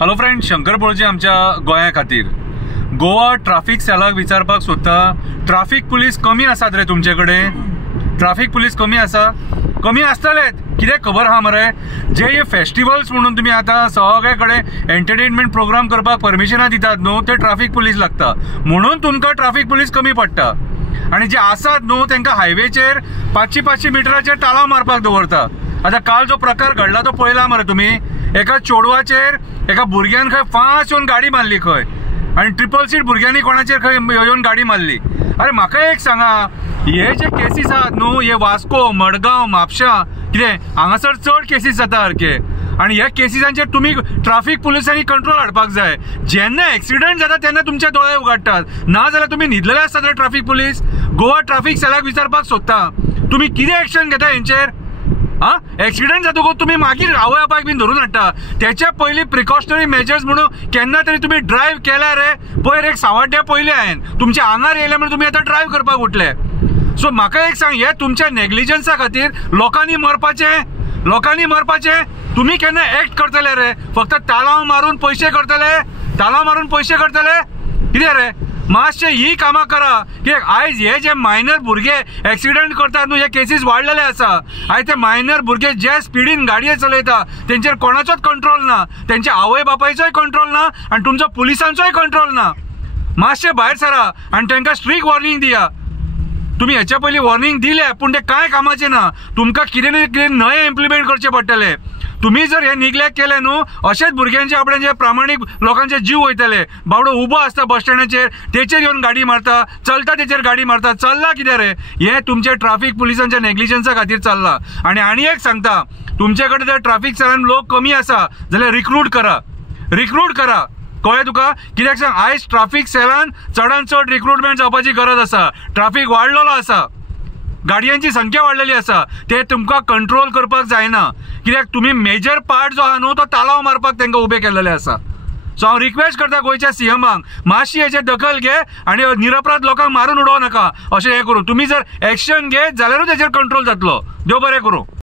Hello friend, Shankar पळजी आमच्या गोंया खातीर गोवा ट्राफिक सेलाक विचारपाक सोदता, ट्राफिक पुलीस कमी आसात रे तुमचे कडेन? ट्राफिक पुलीस कमी आसा? कमी आसतलेच, कितें खबर आहा मरे? जे हे फेस्टिवल्स म्हणून तुम्ही आता सगळे कडेन एंटरटेनमेंट प्रोग्राम करपाक परमिशनां दितात न्हू, ते ट्राफिक पुलीस लागता म्हणून तुमकां ट्राफिक पुलीस कमी पडटा। आणि जे आसात न्हू तांकां हायवेचेर 500 मिटराचेर ताळाव मारपाक दवरता। आता काल जो प्रकार घडला तो पळयला मरे तुम्ही? एका चोडवाचेर एका भुरग्यान खंय फास्ट येवन गाडी मारली खंय, आणि ट्रिपल सीट भुरग्यांनी कोणाचेर खंय येवन गाडी मारली। अरे म्हाका एक सांगा, हे जे केसीस आहात न्हू, हे वास्को, मडगांव, म्हापशा कितें हांगासर चड केसीस जाता सारखे, आणि ह्या केसीसांचेर तुम्ही ट्राफिक पुलिसांनी कंट्रोल हाडपाक जाय। जेन्ना एक्सिडेंट जाता तेन्ना तुमचे दोळे उगडटात, ना जाल्यार तुम्ही न्हिदलेले आसतात रे ट्राफिक पुलीस। गोवा ट्राफिक सेलाक विचारपाक सोदता, तुम्ही कितें एक्शन घेता हेंचेर? एक्सिडेंट जातकूच तुम्ही मागीर आवय बापायक बीन धरून हाडटा, त्याच्या पयलीं प्रिकॉशनरी मेजर्स म्हणून केन्ना तरी तुम्ही ड्रायव्ह केला रे? पयर एक 6 वड्या पयलीं हांवें तुमच्या आंगार येयले म्हणून तुम्ही आता ड्रायव्ह करपाक उठले। सो म्हाका एक सांग, हे तुमच्या नेग्लिजन्सा खातीर लोकांनी मरपाचे तुम्ही केन्ना एक्ट करतले रे? फक्त तालाव मारून पैसे करतले, कितें रे? मातशे ही कामां करा, की आयज हे जे मायनर भुरगे एक्सिडेंट करतात न्हू, हे केसीस वाडलेले आसा। आयज ते मायनर भुरगे जे स्पिडीन गाडये चलयता तेंचेर कोणाचोच कंट्रोल ना, तेंच्या आवय बापायचोय कंट्रोल ना, आणि तुमच्या पुलिसांचोय कंट्रोल ना। मातशे भायर सरा आणि तांकां स्ट्रिक्ट वॉर्निंग दिया। तुम्ही हेच्या पयलीं वॉर्निंग दिले पण ते कांय कामाचे ना, तुमकां कितें ना कितें नये इम्प्लिमेंट करचे पडटले। तुम्ही जर हे निग्लेक्ट केले न्हू, अशेच भुरग्यांचे आपले जे प्रामाणिक लोकांचे जीव वयतले। बावडो उबो आसता बस स्टँडाचेर, तेचेर येवन गाडी मारता, चलता तेचेर गाडी मारता, चल्ला कितें रे? हे तुमचे ट्राफिक पुलिसांच्या नेग्लिजन्सा खातीर चल्ला। आणि एक सांगता, तुमचे कडेन जर ट्राफिक सेलान लोक कमी आसा जाल्यार रिक्रूट करा। कळ्ळें तुका? कित्याक सांग, आयज ट्राफिक सेलान चडान चड रिक्रुटमेंट जावपाची गरज आसा। ट्राफिक वाडलेलो आसा, गाडयांची संख्या वाडलेली आसा, ते तुमकां कंट्रोल करपाक जायना, कित्याक तुम्ही मेजर पार्ट जो आहा न्हू तो तालाव मारपाक तांकां उबे केल्लेले आसा। सो हांव रिक्वेस्ट करता गोंयच्या सीएमाक, मातशी हेचेर दखल घे आणि निरपराध लोकांक मारून उडोवं नाका, अशें हें करूं। तुम्ही जर एक्शन घेत जाल्यारूच हेचेर कंट्रोल जातलो। देव बरें करूं।